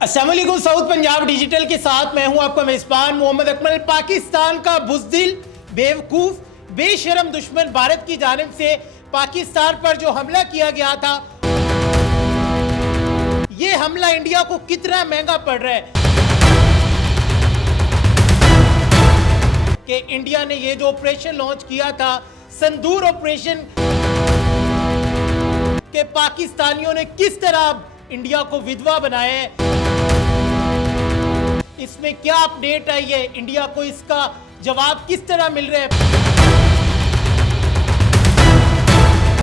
السلام علیکم، south Punjab digital کے ساتھ میں ہوں آپ کا میزبان محمد اکمل۔ پاکستان کا بزدل، بیوقوف، بے شرم دشمن بھارت کی جانب سے پاکستان پر جو حملہ کیا گیا تھا، یہ حملہ انڈیا کو کتنا مہنگا پڑ رہا ہے کہ انڈیا نے یہ جو آپریشن لانچ کیا تھا، سندور آپریشن، کہ پاکستانیوں نے کس طرح انڈیا کو ودوا بنایا ہے، اس میں کیا اپڈیٹ آئی ہے، انڈیا کو اس کا جواب کس طرح مل رہا ہے،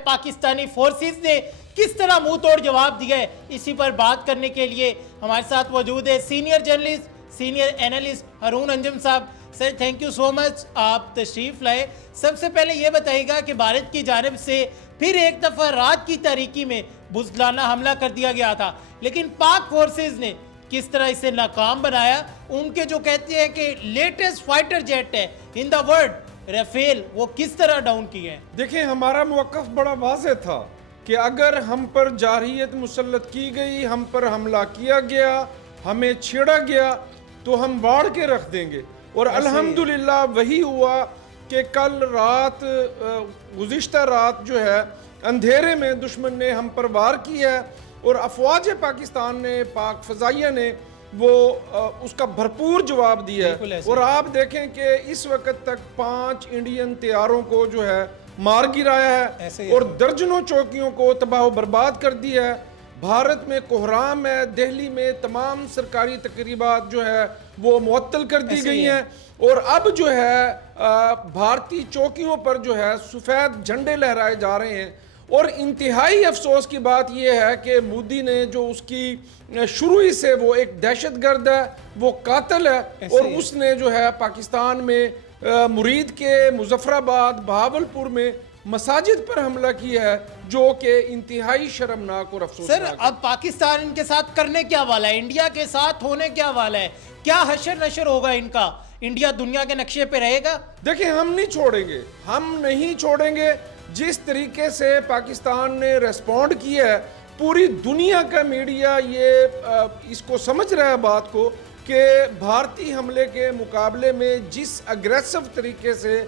پاکستانی فورسز نے کس طرح منہ توڑ جواب دیا ہے، اسی پر بات کرنے کے لیے ہمارے ساتھ موجود ہے senior journalist, senior analyst Haroon Anjum sahab. Sir thank you so مچ، آپ تشریف لائے۔ سب سے پہلے یہ بتائیے گا کہ بھارت کی جانب سے پھر ایک دفعہ رات کی تاریکی میں بزدلانہ حملہ کر دیا گیا تھا، لیکن پاک فورسز نے کس طرح اسے ناکام بنایا۔ ان کے جو کہتے ہیں کہ لیٹسٹ فائٹر جیٹ ہے ان دا ورلڈ، ریفیل، وہ کس طرح ڈاؤن کی ہے؟ دیکھیں، ہمارا موقف بڑا واضح تھا کہ اگر ہم پر جارحیت مسلط کی گئی، ہم پر حملہ کیا گیا، ہمیں چھیڑا گیا تو ہم واڑ کے رکھ دیں گے، اور الحمدللہ وہی ہوا کہ کل رات، گزشتہ رات جو ہے اندھیرے میں دشمن نے ہم پر وار کیا ہے، اور افواج پاکستان نے، پاک فضائیہ نے وہ اس کا بھرپور جواب دیا ہے۔ اور آپ دیکھیں کہ اس وقت تک 5 انڈین طیاروں کو جو ہے مار گرایا ہے اور درجنوں چوکیوں کو تباہ و برباد کر دیا ہے۔ بھارت میں کوہرام ہے، دہلی میں تمام سرکاری تقریبات جو ہے وہ معطل کر دی گئی ہیں، اور اب جو ہے بھارتی چوکیوں پر جو ہے سفید جھنڈے لہرائے جا رہے ہیں۔ اور انتہائی افسوس کی بات یہ ہے کہ مودی نے جو اس کی شروع ہی سے وہ ایک دہشت گرد ہے، وہ قاتل ہے، اور اس نے جو ہے پاکستان میں مرید کے مظفر آباد، بہاولپور میں مساجد پر حملہ کیا ہے، جو کہ انتہائی شرمناک اور افسوسناک ہے۔ سر اب پاکستان ان کے ساتھ کرنے کیا والا ہے، انڈیا کے ساتھ ہونے کیا والا ہے، کیا حشر نشر ہوگا ان کا، انڈیا دنیا کے نقشے پہ رہے گا؟ دیکھیں، ہم نہیں چھوڑیں گے، ہم نہیں چھوڑیں گے۔ جس طریقے سے پاکستان نے ریسپونڈ کیا ہے، پوری دنیا کا میڈیا اس کو سمجھ رہا ہے بات کو، کہ بھارتی حملے کے مقابلے میں جس اگریسو طریقے سے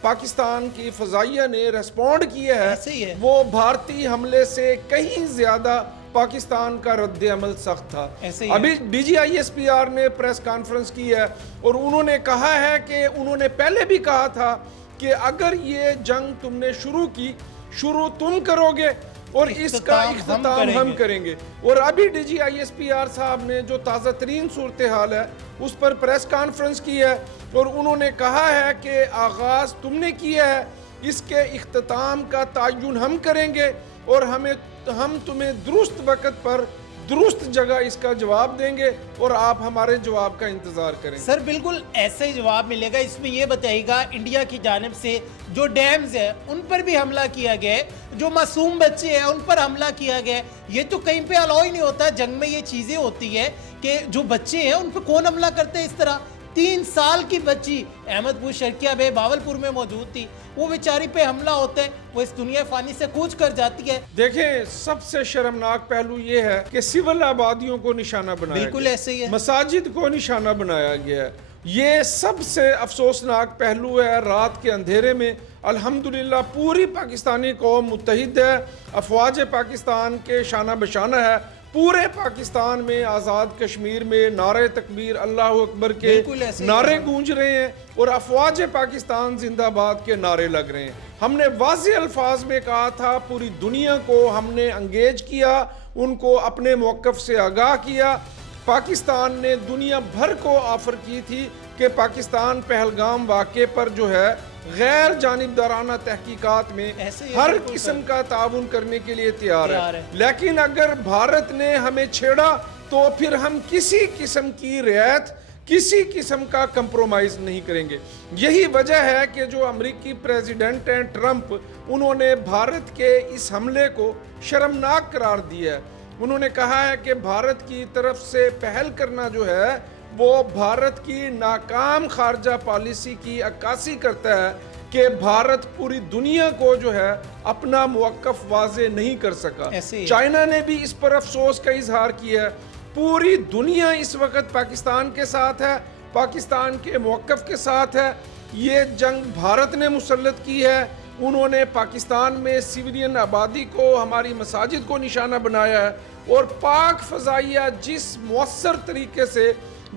پاکستان کی فضائیہ نے ریسپونڈ کیا ہے، وہ بھارتی حملے سے کہیں زیادہ پاکستان کا رد عمل سخت تھا۔ ابھی D G I S P R نے پریس کانفرنس کی ہے، اور انہوں نے کہا ہے کہ انہوں نے پہلے بھی کہا تھا کہ اگر یہ جنگ تم نے شروع تم کرو گے اور اس کا اختتام ہم کریں گے۔ اور ابھی D G I S P R صاحب نے جو تازہ ترین صورتحال ہے اس پر پریس کانفرنس کی ہے، اور انہوں نے کہا ہے کہ آغاز تم نے کیا ہے، اس کے اختتام کا تعین ہم کریں گے، اور ہم تمہیں درست وقت پر درست جگہ اس کا جواب دیں گے، اور آپ ہمارے جواب کا انتظار کریں۔ سر بالکل ایسے ہی جواب ملے گا۔ اس میں یہ بتائیے گا، انڈیا کی جانب سے جو ڈیمز ہیں ان پر بھی حملہ کیا گیا ہے، جو معصوم بچے ہیں ان پر حملہ کیا گیا ہے، یہ تو کہیں پہ الاؤ ہی نہیں ہوتا۔ جنگ میں یہ چیزیں ہوتی ہے کہ جو بچے ہیں ان پہ کون حملہ کرتے ہیں اس طرح؟ 3 سال کی بچی احمد پور شرکیہ بے بہاولپور میں موجود تھی، وہ بیچاری پہ حملہ ہوتا ہے، وہ اس دنیا فانی سے کوچ کر جاتی ہے۔ دیکھیں، سب سے شرمناک پہلو یہ ہے کہ سول آبادیوں کو نشانہ بنایا گیا، بالکل ایسے ہی ہے، مساجد کو نشانہ بنایا گیا ہے۔ یہ سب سے افسوسناک پہلو ہے۔ رات کے اندھیرے میں الحمدللہ پوری پاکستانی قوم متحد ہے، افواج پاکستان کے شانہ بشانہ ہے۔ پورے پاکستان میں، آزاد کشمیر میں نعرہ تکبیر، اللہ اکبر کے نعرے گونج رہے ہیں، اور افواج پاکستان زندہ باد کے نعرے لگ رہے ہیں۔ ہم نے واضح الفاظ میں کہا تھا، پوری دنیا کو ہم نے انگیج کیا، ان کو اپنے موقف سے آگاہ کیا۔ پاکستان نے دنیا بھر کو آفر کی تھی کہ پاکستان پہلگام واقعے پر جو ہے غیر جانبدارانہ تحقیقات میں ہر قسم کا تعاون کرنے کے لیے تیار ہے، لیکن اگر بھارت نے ہمیں چھیڑا تو پھر ہم کسی قسم کی رعایت، کسی قسم کا کمپرومائز نہیں کریں گے۔ یہی وجہ ہے کہ جو امریکی پریزیڈنٹ ہیں ٹرمپ، انہوں نے بھارت کے اس حملے کو شرمناک قرار دیا ہے۔ انہوں نے کہا ہے کہ بھارت کی طرف سے پہل کرنا جو ہے وہ بھارت کی ناکام خارجہ پالیسی کی عکاسی کرتا ہے کہ بھارت پوری دنیا کو جو ہے اپنا موقف واضح نہیں کر سکا۔ چائنا نے بھی اس پر افسوس کا اظہار کیا ہے پوری دنیا اس وقت پاکستان کے ساتھ ہے، پاکستان کے موقف کے ساتھ ہے. یہ جنگ بھارت نے مسلط کی ہے. انہوں نے پاکستان میں سویلین آبادی کو، ہماری مساجد کو نشانہ بنایا ہے، اور پاک فضائیہ جس مؤثر طریقے سے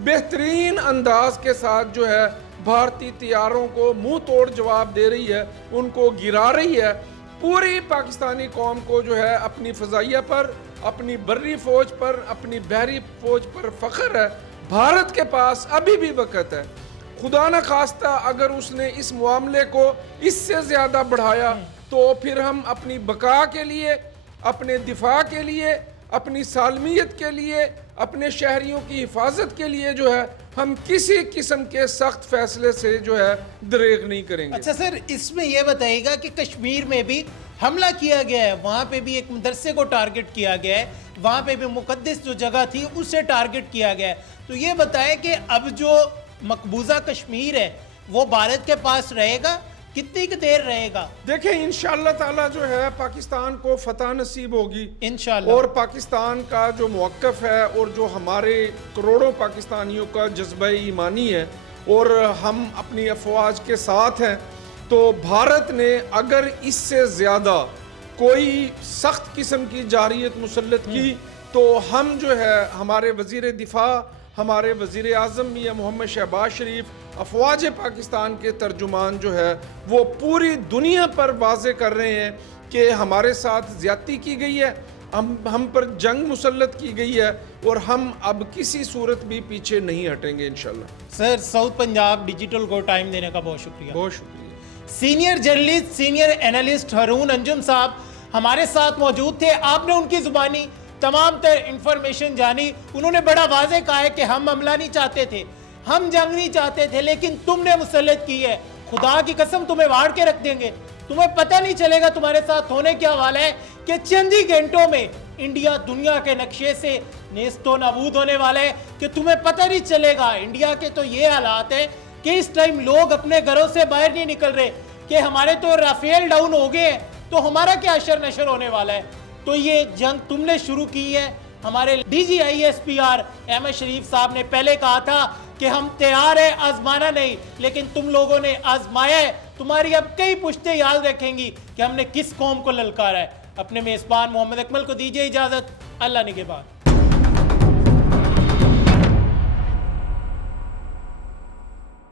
بہترین انداز کے ساتھ جو ہے بھارتی طیاروں کو منہ توڑ جواب دے رہی ہے، ان کو گرا رہی ہے. پوری پاکستانی قوم کو جو ہے اپنی فضائیہ پر، اپنی بری فوج پر، اپنی بحری فوج پر فخر ہے. بھارت کے پاس ابھی بھی وقت ہے. خدا نہ خواستہ اگر اس نے اس معاملے کو اس سے زیادہ بڑھایا تو پھر ہم اپنی بقا کے لیے، اپنے دفاع کے لیے، اپنی سالمیت کے لیے، اپنے شہریوں کی حفاظت کے لیے جو ہے ہم کسی قسم کے سخت فیصلے سے جو ہے دریغ نہیں کریں گے. اچھا سر، اس میں یہ بتائیے گا کہ کشمیر میں بھی حملہ کیا گیا ہے، وہاں پہ بھی ایک مدرسے کو ٹارگٹ کیا گیا ہے، وہاں پہ بھی مقدس جو جگہ تھی اسے ٹارگٹ کیا گیا ہے. تو یہ بتائیں کہ اب جو مقبوضہ کشمیر ہے وہ بھارت کے پاس رہے گا، کتنی دیر رہے گا؟ دیکھیں انشاءاللہ تعالی جو ہے پاکستان کو فتح نصیب ہوگی انشاءاللہ. اور پاکستان کا جو موقف ہے اور جو ہمارے کروڑوں پاکستانیوں کا جذبہ ایمانی ہے اور ہم اپنی افواج کے ساتھ ہیں، تو بھارت نے اگر اس سے زیادہ کوئی سخت قسم کی جارحیت مسلط کی تو ہم جو ہے ہمارے وزیر دفاع، ہمارے وزیر اعظم میاں محمد شہباز شریف، افواج پاکستان کے ترجمان جو ہے وہ پوری دنیا پر واضح کر رہے ہیں کہ ہمارے ساتھ زیادتی کی گئی ہے، ہم پر جنگ مسلط کی گئی ہے، اور ہم اب کسی صورت بھی پیچھے نہیں ہٹیں گے انشاءاللہ. سر، ساؤتھ پنجاب ڈیجیٹل کو ٹائم دینے کا بہت شکریہ. بہت شکریہ. Senior journalist, senior analyst Haroon Anjum sahab ہمارے ساتھ موجود تھے. آپ نے ان کی زبانی تمام تر انفارمیشن جانی. انہوں نے بڑا واضح کہا ہے کہ ہم حملہ نہیں چاہتے تھے، ہم جنگ نہیں چاہتے تھے، لیکن تم نے مسلط کی ہے. خدا کی قسم تمہیں واڑ کے رکھ دیں گے، تمہیں پتہ نہیں چلے گا تمہارے ساتھ ہونے کیا والا ہے کہ چند ہی گھنٹوں میں انڈیا دنیا کے نقشے سے نیست و نابود ہونے والا ہے کہ تمہیں پتہ نہیں چلے گا. انڈیا کے تو یہ حالات ہیں کہ اس ٹائم لوگ اپنے گھروں سے باہر نہیں نکل رہے کہ ہمارے تو رافیل ڈاؤن ہو گئے ہیں، تو ہمارا کیا اشر نشر ہونے والا ہے. تو یہ جنگ تم نے شروع کی ہے. ہمارے D G I S P R Ahmed Sharif sahab نے پہلے کہا تھا کہ ہم تیار ہیں، آزمانا نہیں، لیکن تم لوگوں نے آزمایا ہے. تمہاری اب کئی پشتیں یاد رکھیں گی کہ ہم نے کس قوم کو للکارا ہے. اپنے میزبان محمد اکمل کو دیجیے اجازت. اللہ نگہبان.